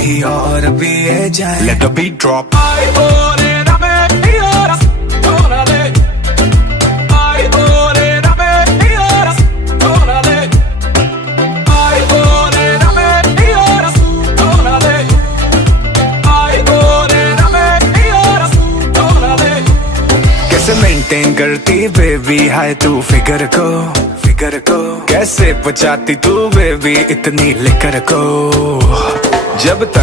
कभी और भी ये जाए। Let the beat drop. Ay, morena, me lloras, órale. Ay, morena, me lloras, órale. Ay, morena, me lloras, órale. Ay, morena, me lloras, órale. कैसे maintain करती baby hi तू figure को कैसे बचाती तू बेबी इतनी लिकर को। जब तक